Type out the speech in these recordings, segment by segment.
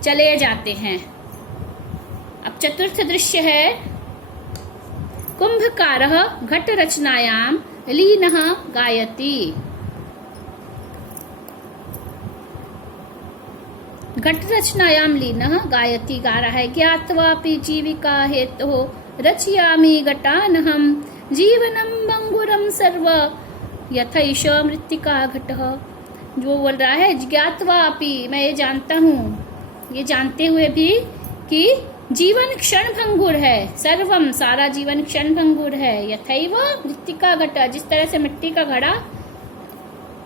चले जाते हैं। अब चतुर्थ दृश्य है कुंभकारः घट रचनायां लीनः गायति। घट रचनायां लीनः गायति गा रहा है। ज्ञात्वापि जीविका हेतुः रचयामि घटानहं जीवनं भंगुरं सर्व यथैष मृत्तिका घटः। जो बोल रहा है ज्ञात्वापि, मैं ये जानता हूँ, ये जानते हुए भी कि जीवन क्षण भंगुर है, सर्वम सारा जीवन क्षण भंगुर है, यथैव मृत्तिका घट, जिस तरह से मिट्टी का घड़ा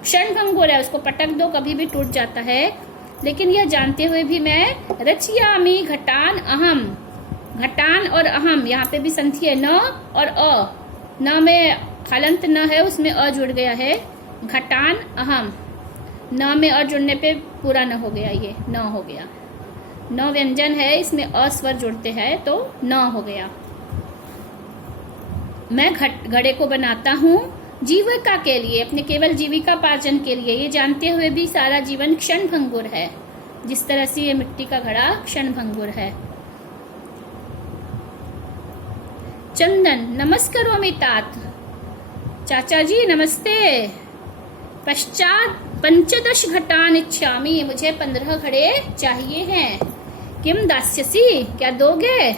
क्षण भंगुर है, उसको पटक दो कभी भी टूट जाता है। लेकिन यह जानते हुए भी मैं रचयामि घटान अहम, घटान और अहम यहाँ पे भी संधि है, न और अ, न में हलंत न है, उसमें अ जुड़ गया है। घटान अहम, न में अ जुड़ने पे पूरा न हो गया, ये न हो गया, न व्यंजन है, इसमें अ स्वर जुड़ते हैं तो न हो गया। मैं घड़े को बनाता हूँ जीविका के लिए, अपने केवल जीविका पार्जन के लिए, ये जानते हुए भी सारा जीवन क्षण भंगुर है, जिस तरह से ये मिट्टी का घड़ा क्षण भंगुर है। चंदन नमस्करोमि तात, चाचा जी नमस्ते। पश्चात 15 घटान इच्छामि, मुझे 15 घड़े चाहिए हैं। किम दास्यसि, क्या दोगे?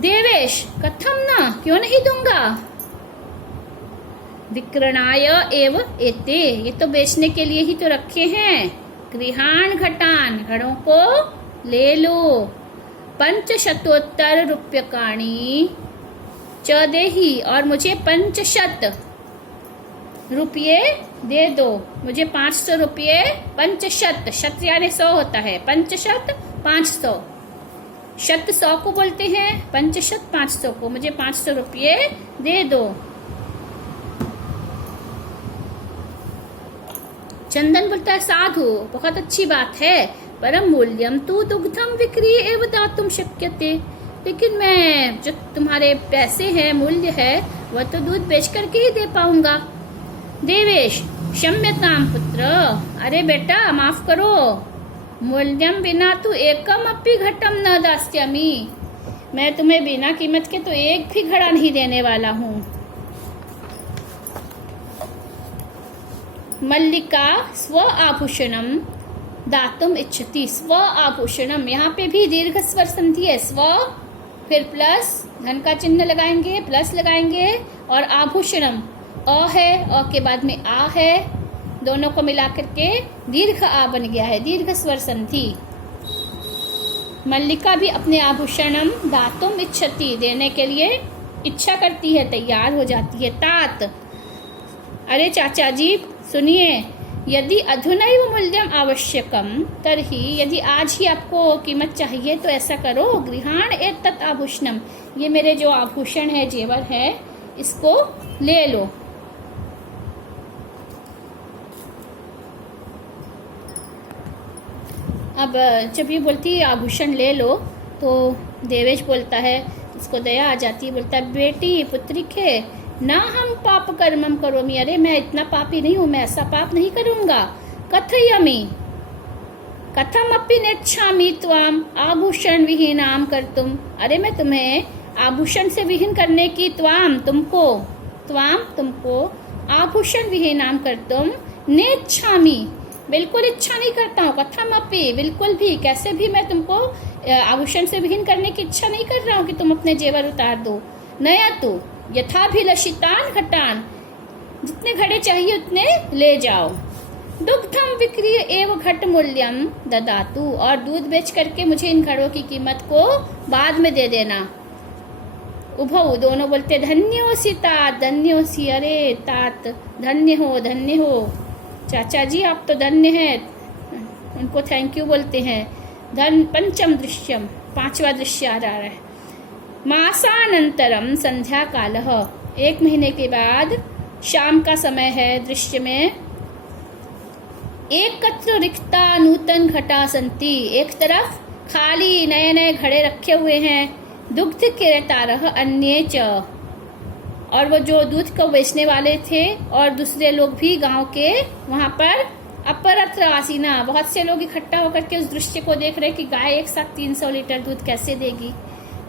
देवेश कथम ना, क्यों नहीं दूंगा। विक्रणाय एव एते, ये तो बेचने के लिए ही तो रखे हैं। गृहाण घटान, घड़ों को ले लो। 500 रूप्यकाणि च देहि, और मुझे 500 रुपये दे दो, मुझे 500 रुपये। 500 शत यानी 100 होता है, 500 500, शत 100 को बोलते हैं, 500 500 को, मुझे 500 रुपये दे दो। चंदन बोलता है साधु, बहुत अच्छी बात है, परम मूल्यम तू दुग्धम विक्री एव दातुम शक्यते, लेकिन मैं जो तुम्हारे पैसे हैं, मूल्य है, वह तो दूध बेच करके ही दे पाऊंगा। देवेश क्षम्यताम पुत्र, अरे बेटा माफ करो। मूल्यम बिना तू एकम अपि घटम न दास्यामि, मैं तुम्हें बिना कीमत के तो एक भी घड़ा नहीं देने वाला हूँ। मल्लिका स्व आभूषणम दातुम इच्छति, स्व आभूषणम, यहाँ पे भी दीर्घ स्वर संधि है, स्व फिर प्लस धन का चिन्ह लगाएंगे, प्लस लगाएंगे, और आभूषणम अ है, अ के बाद में आ है, दोनों को मिला करके दीर्घ आ बन गया है, दीर्घ स्वर संधि। मल्लिका भी अपने आभूषणम दातुम इच्छति, देने के लिए इच्छा करती है, तैयार हो जाती है। तात, अरे चाचा जी सुनिए, यदि अधुनैव मूल्यम आवश्यकम तर्हि, यदि आज ही आपको कीमत चाहिए तो ऐसा करो, गृहाण एतत् आभूषणम, ये मेरे जो आभूषण है, जेवर है, इसको ले लो। अब जब ये बोलती है आभूषण ले लो, तो देवेश बोलता है, इसको दया आ जाती है, बोलता है बेटी पुत्रिके ना हम पाप कर्मम करोमि, अरे मैं इतना पापी नहीं हूँ, मैं ऐसा पाप नहीं करूँगा। कथयमि कथम अपि नेच्छामि त्वाम आभूषण विहीनाम कर्तुम, अरे मैं तुम्हें आभूषण से विहीन करने की, त्वाम तुमको आभूषण विहीनाम कर्तुम नेच्छामि, बिल्कुल इच्छा नहीं करता हूँ। कथम अपि, बिल्कुल भी, कैसे भी मैं तुमको आभूषण से विहीन करने की इच्छा नहीं कर रहा हूँ कि तुम अपने जेवर उतार दो। नया तू यथाभिलषितान घटान, जितने घड़े चाहिए उतने ले जाओ। दुग्धम विक्री एव घट मूल्यम ददातु, और दूध बेच करके मुझे इन घड़ों की कीमत को बाद में दे देना। उभौ, दोनों बोलते धन्योसी तात, धन्योसी, अरे तात धन्य हो, धन्य हो, चाचा जी आप तो धन्य हैं, उनको थैंक यू बोलते हैं। धन पंचम दृश्यम, 5वां दृश्य आ रहा है। मासानंतरम संध्या कालः, 1 महीने के बाद शाम का समय है। दृश्य में एकत्र रिक्ता नूतन घटा संति, एक तरफ खाली नए नए घड़े रखे हुए हैं, दुग्ध क्रेतारः अन्ये च, और वो जो दूध को बेचने वाले थे और दूसरे लोग भी गांव के वहां पर अपरत्र आसीना, बहुत से लोग इकट्ठा होकर के उस दृश्य को देख रहे कि गाय एक साथ 300 लीटर दूध कैसे देगी।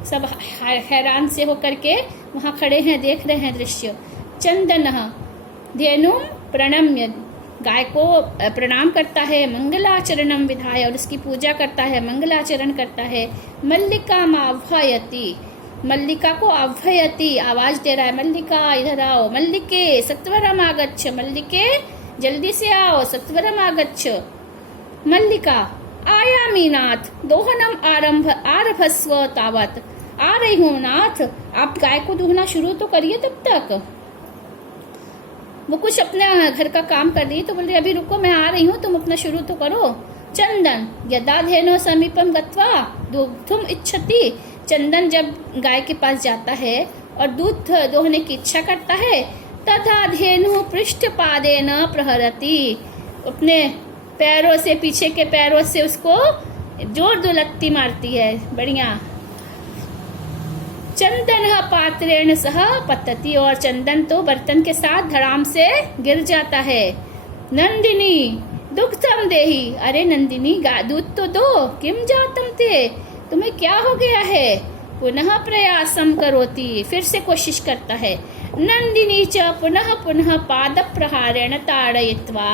सब हैरान से होकर के वहां खड़े हैं, देख रहे हैं दृश्य। चंदनः धेनुम प्रणम्य, गाय को प्रणाम करता है, मंगलाचरणम विधाय, और उसकी पूजा करता है, मंगलाचरण करता है। मल्लिका आह्वयति, मल्लिका को आह्वयति, आवाज दे रहा है, मल्लिका इधर आओ, मल्लिके सत्वरम आगच्छ, मल्लिके जल्दी से आओ, सत्वरम आगच्छ। मल्लिका आयामी नाथ, दोहनम आरभस्व तावत, आ रही हूँ नाथ, आप गाय को दूहना शुरू तो करिए तब तक। वो कुछ अपने घर का काम कर रही तो बोल रही अभी रुको मैं आ रही हूँ, तुम अपना शुरू तो करो। चंदन यदा धेनो समीपम गत्वा दुग्धुम इच्छति, चंदन जब गाय के पास जाता है और दूध दोहने की इच्छा करता है, तथा धेनु पृष्ठपादेन प्रहरति, अपने पैरों से, पीछे के पैरों से उसको जोर दुलत्ती मारती है, बढ़िया। चंदन पात्रेण सह पतति, और चंदन तो बर्तन के साथ धड़ाम से गिर जाता है। नंदिनी दुग्धम देही, अरे नंदिनी दूध तो दो, किम जातम ते, तुम्हें क्या हो गया है। पुनः प्रयासम करोति, फिर से कोशिश करता है। नंदिनी च पुनः पुनः पाद प्रहारेण ताड़यित्वा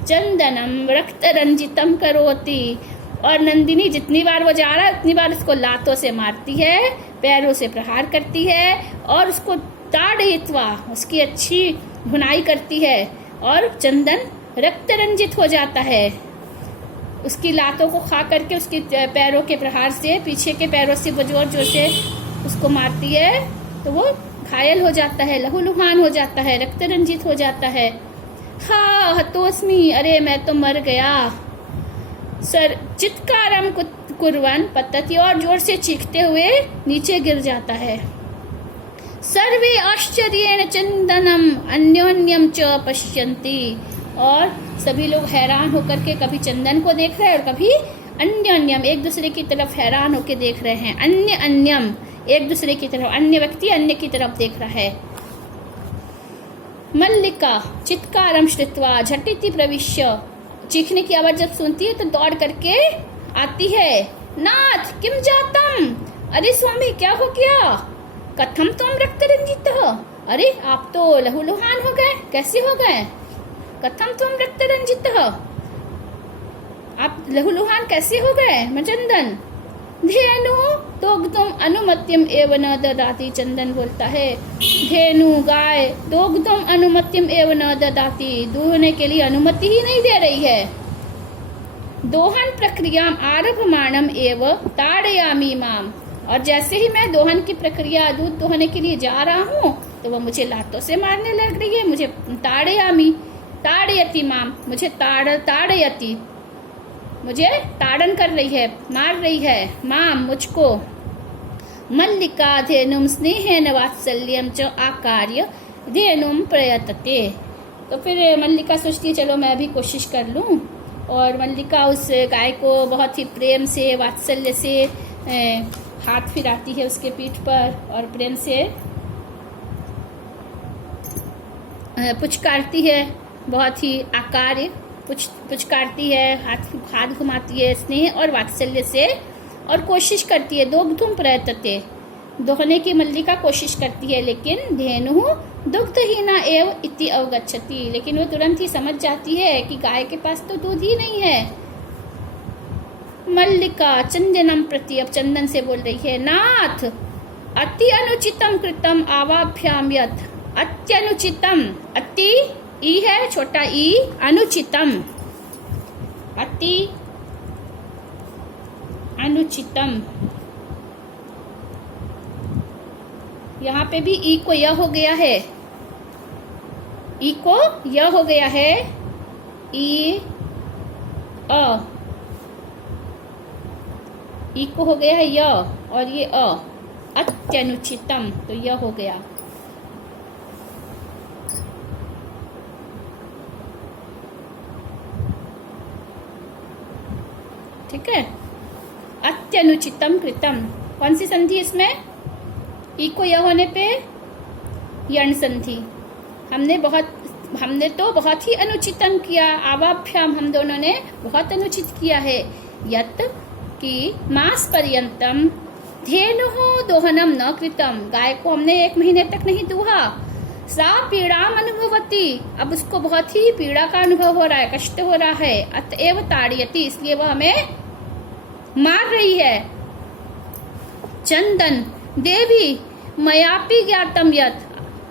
चंदनम रक्त रंजितम करोति, और नंदिनी जितनी बार वो जा रहा है उतनी बार उसको लातों से मारती है, पैरों से प्रहार करती है और उसको ताड़यित्वा, उसकी अच्छी भुनाई करती है, और चंदन रक्त रंजित हो जाता है। उसकी लातों को खा करके उसके पैरों के प्रहार से, पीछे के पैरों से वो जोर जोर से उसको मारती है तो वो घायल हो जाता है, लहूलुहान हो जाता है, रक्त रंजित हो जाता है। हा हतोस्मी, अरे मैं तो मर गया। सर चित्कारम कुर्वन पतति, और जोर से चीखते हुए नीचे गिर जाता है। सर्वे आश्चर्येण चंदनम अन्योन्यम च पश्यन्ति, और सभी लोग हैरान होकर के कभी चंदन को देख रहे हैं और कभी अन्योन्यम, एक दूसरे की तरफ हैरान होकर देख रहे हैं। अन्य अन्यम, एक दूसरे की तरफ, अन्य व्यक्ति अन्य की तरफ देख रहा है। मल्लिका चित्कारम श्रुत्वा झटिति प्रविश्य, चीखने की आवाज जब सुनती है तो दौड़ करके आती है। नाथ किम जातम, अरे स्वामी क्या हो गया। कथम तुम रक्त रंजित, अरे आप तो लहूलुहान हो गए, कैसे हो गए। कथम तुम रक्त रंजित, आप लहूलुहान कैसे हो गए। चंदन धेनु दोग्धम अनुमत्यम एव न ददाति, चंदन बोलता है धेनु गाय दोग्धम अनुमत्यम एव न ददाति, दूहने के लिए अनुमति ही नहीं दे रही है। दोहन प्रक्रिया आरभमाणम एव ताड़यामी माम, और जैसे ही मैं दोहन की प्रक्रिया, दूध दोहने के लिए जा रहा हूँ तो वो मुझे लातों से मारने लग रही है। मुझे ताड़यामी ताड़यति माम, मुझे ताड़यति, मुझे ताड़न कर रही है, मार रही है। माम मुझको। मल्लिका धेनुम स्नेहेन वात्सल्यम च आकार्य धेनुम प्रयतते, तो फिर मल्लिका सोचती है चलो मैं भी कोशिश कर लूं, और मल्लिका उस गाय को बहुत ही प्रेम से, वात्सल्य से हाथ फिराती है उसके पीठ पर और प्रेम से पुचकारती है, बहुत ही आकार्य पुचकारती है, हाथ घुमाती है स्नेह और वात्सल्य से, और कोशिश करती है। दोग्धुम प्रयतते, दोहने की मल्लिका कोशिश करती है, लेकिन धेनु दुग्धहीना एव इति अवगच्छति, लेकिन वो तुरंत ही समझ जाती है कि गाय के पास तो दूध ही नहीं है। मल्लिका चंदनम प्रति, अब चंदन से बोल रही है, नाथ अति अनुचितम कृतम आवाभ्याम यत्, अत्यनुचितम, अति ई है छोटा ई, अनुचितम अति अनुचितम, यहाँ पे भी ई को य हो गया है, ई को य हो गया है, ई अ, ई को हो गया है य और ये अ, अत्यनुचितम, तो य हो गया। ठीक है, अत्यनुचितम कृतम, कौन सी संधि इसमें? ई को य होने पे यण संधि। हमने तो बहुत ही अनुचितम किया। आवाभ्याम हम दोनों ने बहुत अनुचित किया है। यत कि मास पर्यंतम धेनुः दोहनम न कृतम, गाय को हमने 1 महीने तक नहीं दूहा। सा पीड़ाम अनुभवती, अब उसको बहुत ही पीड़ा का अनुभव हो रहा है, कष्ट हो रहा है। अतएव ताड़यति, इसलिए वह हमें मार रही है। चंदन देवी मयापि ज्ञातम यत,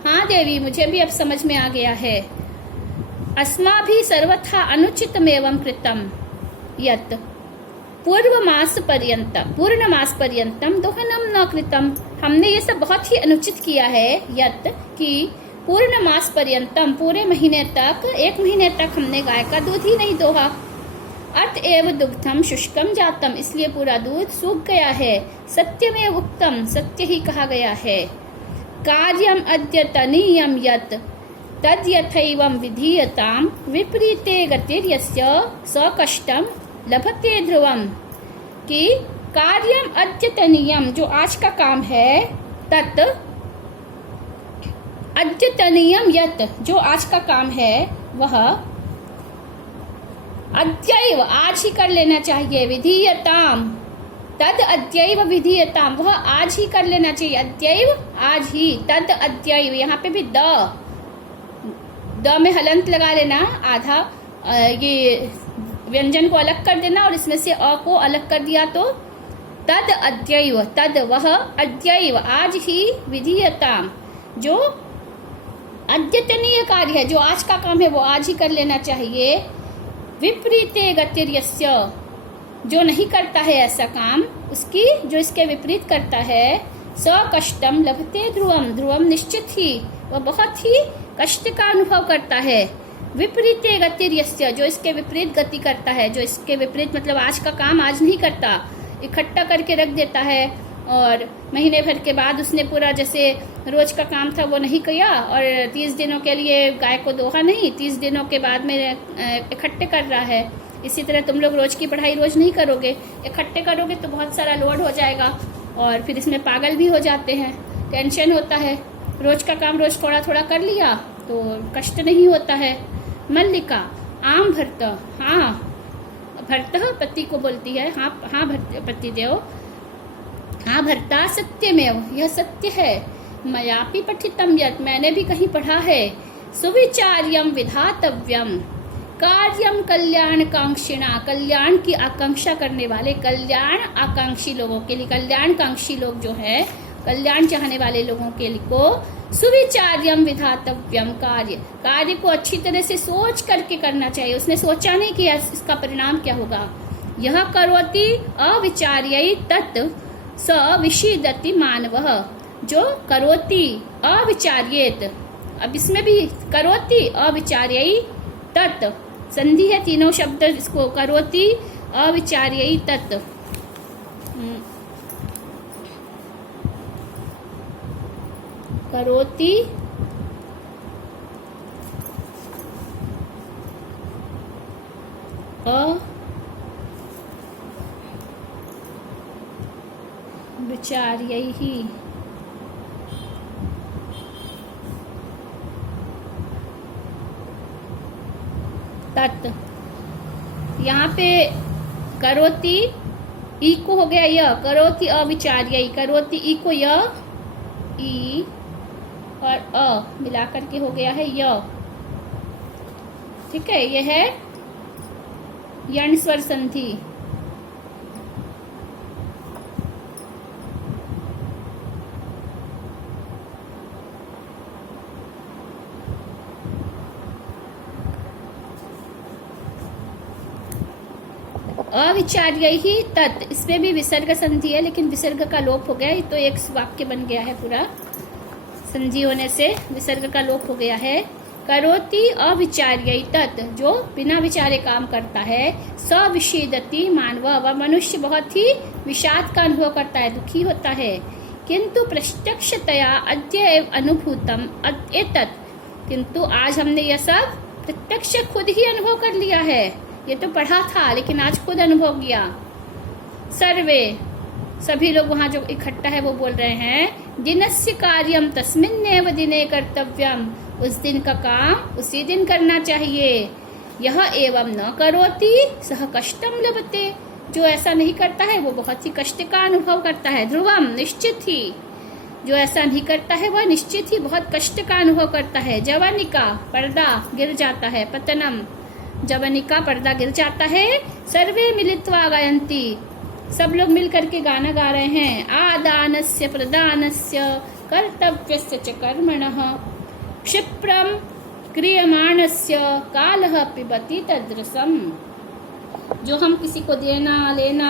हाँ देवी मुझे भी अब समझ में आ गया है। अस्माभिः सर्वथा अनुचितमेवं कृतम यत पूर्णमास पर्यंतम दोहनम न कृतम, हमने ये सब बहुत ही अनुचित किया है। यत कि पूर्णमास पर्यंतम, पूरे महीने तक, 1 महीने तक हमने गाय का दूध ही नहीं दोहा। अतएव दुग्धम शुष्कम जातम, इसलिए पूरा दूध सूख गया है। सत्यमेव उक्तम, सत्य ही कहा गया है। कार्यम अद्यतनीयम यत तद्यथैवं विधीयताम विपरीते गतिर्यस्य स कष्टम लभते ध्रुवम, कि कार्यम अद्यतनीयम, जो आज का काम है, तत् अद्यतनीयम यत, जो आज का काम है वह अद्यैव, आज ही कर लेना चाहिए। विधीयताम तद अद्यैव विधीयताम, वह आज ही कर लेना चाहिए। अद्यैव आज ही, तद अद्यैव, यहाँ पे भी द में हलंत लगा लेना, आधा ये व्यंजन को अलग कर देना और इसमें से अ को अलग कर दिया तो तद अद्यैव, तद वह, अद्यैव आज ही, विधीयताम जो अद्यतनीय कार्य है, जो आज का काम है वो आज ही कर लेना चाहिए। विपरीते गतिर्यस्य, जो नहीं करता है ऐसा काम, उसकी, जो इसके विपरीत करता है, स कष्टम लभते ध्रुवम, ध्रुवम निश्चित ही, वह बहुत ही कष्ट का अनुभव करता है। विपरीते गतिर्यस्य, जो इसके विपरीत गति करता है, जो इसके विपरीत मतलब आज का काम आज नहीं करता, इकट्ठा करके रख देता है और महीने भर के बाद उसने पूरा, जैसे रोज का काम था वो नहीं किया और 30 दिनों के लिए गाय को दोहा नहीं, 30 दिनों के बाद में इकट्ठे कर रहा है। इसी तरह तुम लोग रोज की पढ़ाई रोज नहीं करोगे, इकट्ठे करोगे तो बहुत सारा लोड हो जाएगा और फिर इसमें पागल भी हो जाते हैं, टेंशन होता है। रोज का काम रोज थोड़ा थोड़ा कर लिया तो कष्ट नहीं होता है। मल्लिका आम भर्त, हाँ भर्त पति को बोलती है, हाँ पति देव, हाँ भर्ता सत्यमेव, यह सत्य है। मयापि पठितम यत, मैंने भी कहीं पढ़ा है। सुविचार्यम विधातव्यम कार्यम कल्याण कांक्षिणा, कल्याण की आकांक्षा करने वाले, कल्याण आकांक्षी लोगों के लिए, कल्याणकांक्षी लोग जो है, कल्याण चाहने वाले लोगों के लिए को सुविचार्यम विधातव्यम, कार्य को अच्छी तरह से सोच करके करना चाहिए। उसने सोचा नहीं कि इसका परिणाम क्या होगा। यह करोति अविचार्यै तत् स विषीदति मानवः, जो करोति अविचार्येत, अब इसमें भी करोति अविचार्यै तत् संधि है, तीनों शब्द इसको, करोति अविचार्यै तत्, करोति अविचार्यै तत्, यहाँ पे करोति ई को हो गया य, करोति अविचार्यै, करोति ई को य, ई और अ मिला करके हो गया है य। ठीक है, यह है यण स्वर संधि। अविचार्य ही तत्, इसमें भी विसर्ग संधि है लेकिन विसर्ग का लोप हो गया, तो एक वाक्य बन गया है पूरा, संधि होने से विसर्ग का लोप हो गया है। करोति अविचार्य तत्, जो बिना विचारे काम करता है। स विषीदति मानव, वह मनुष्य बहुत ही विषाद का अनुभव करता है, दुखी होता है। किंतु प्रत्यक्षतया अद्य एव अनुभूतम एतत्, किंतु आज हमने यह सब प्रत्यक्ष खुद ही अनुभव कर लिया है। ये तो पढ़ा था लेकिन आज खुद अनुभव किया। सर्वे सभी लोग वहाँ जो इकट्ठा है वो बोल रहे हैं दिनस्य कार्यम तस्मिन्नेव दिने कर्तव्यम, उस दिन का काम उसी दिन करना चाहिए। यह एवं न करोति सह कष्टम लभते, जो ऐसा नहीं करता है वो बहुत ही कष्ट का अनुभव करता है। ध्रुवम निश्चित ही, जो ऐसा नहीं करता है वह निश्चित ही बहुत कष्ट का अनुभव करता है। जवनिका पर्दा गिर जाता है, पतनम जवनिका पर्दा गिर जाता है। सर्वे मिलित्वा गायन्ति, सब लोग मिल करके गाना गा रहे हैं। आदानस्य प्रदानस्य कर्तव्यस्य च कर्मणः क्षिप्रम क्रियमाणस्य कालः पिबति तदृशम। जो हम किसी को देना लेना,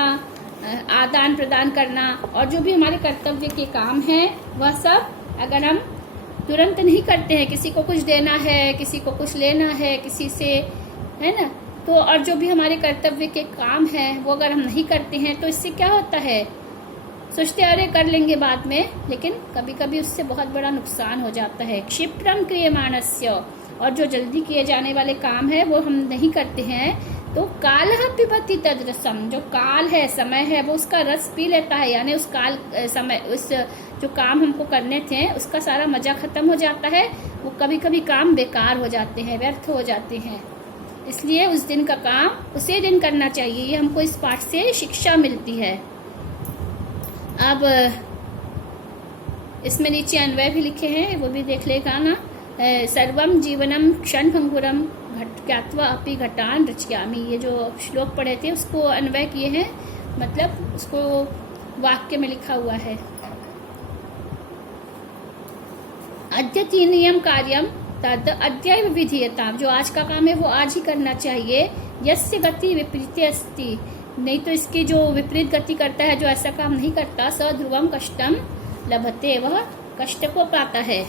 आदान प्रदान करना और जो भी हमारे कर्तव्य के काम हैं वह सब अगर हम तुरंत नहीं करते हैं, किसी को कुछ देना है, किसी को कुछ लेना है किसी से, है ना, तो और जो भी हमारे कर्तव्य के काम हैं वो अगर हम नहीं करते हैं तो इससे क्या होता है, सोचते अरे कर लेंगे बाद में, लेकिन कभी कभी उससे बहुत बड़ा नुकसान हो जाता है। क्षिप्रम क्रियमाणस्य, और जो जल्दी किए जाने वाले काम है वो हम नहीं करते हैं तो कालः पिबति तदरसम, जो काल है समय है वो उसका रस पी लेता है, यानी उस काल समय उस जो काम हमको करने थे उसका सारा मजा खत्म हो जाता है। वो कभी कभी काम बेकार हो जाते हैं, व्यर्थ हो जाते हैं। इसलिए उस दिन का काम उसी दिन करना चाहिए, ये हमको इस पाठ से शिक्षा मिलती है। अब इसमें नीचे अन्वय भी लिखे हैं, वो भी देख लेगा ना। सर्वम जीवनम क्षणभंगुरम ज्ञात्वा अपि घटान रचयामि, ये जो श्लोक पढ़े थे उसको अन्वय किए हैं, मतलब उसको वाक्य में लिखा हुआ है। अद्यतीनियम कार्यम तद अद्यैव विधीयताम, जो आज का काम है वो आज ही करना चाहिए। यस्य गति विपरीत अस्ति, नहीं तो इसकी जो विपरीत गति करता है, जो ऐसा काम नहीं करता, स ध्रुवम कष्टम लभते, वह कष्ट को पाता है।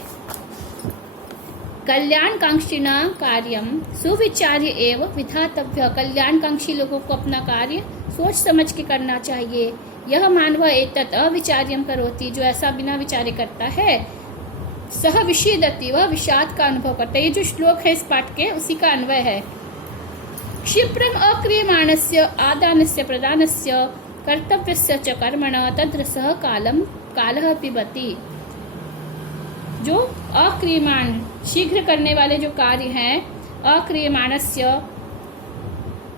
कल्याणकांक्षिणा कार्यम सुविचार्य एव विधातव्य, कल्याणकांक्षी लोगों को अपना कार्य सोच समझ के करना चाहिए। यह मानव एतत् अविचार्यम करोति, जो ऐसा बिना विचारे करता है, सह विषीदति, वह विषाद का अनुभव करता है। ये जो श्लोक है इस पाठ के उसी का अन्वय है। क्षिप्रम अक्रियमाणस्य आदानस्य प्रदानस्य कर्तव्यस्य च कर्मणः तद्रसः कालः पिबति, जो अक्रियमाण शीघ्र करने वाले जो कार्य हैं, अक्रियमाणस्य,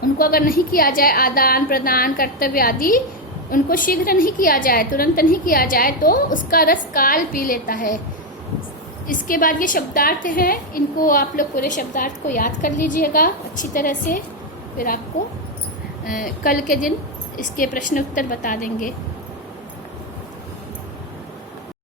उनको अगर नहीं किया जाए, आदान प्रदान कर्तव्य आदि उनको शीघ्र नहीं किया जाए, तुरंत नहीं किया जाए, तो उसका रस काल पी लेता है। इसके बाद ये शब्दार्थ है, इनको आप लोग पूरे शब्दार्थ को याद कर लीजिएगा अच्छी तरह से, फिर आपको कल के दिन इसके प्रश्न उत्तर बता देंगे।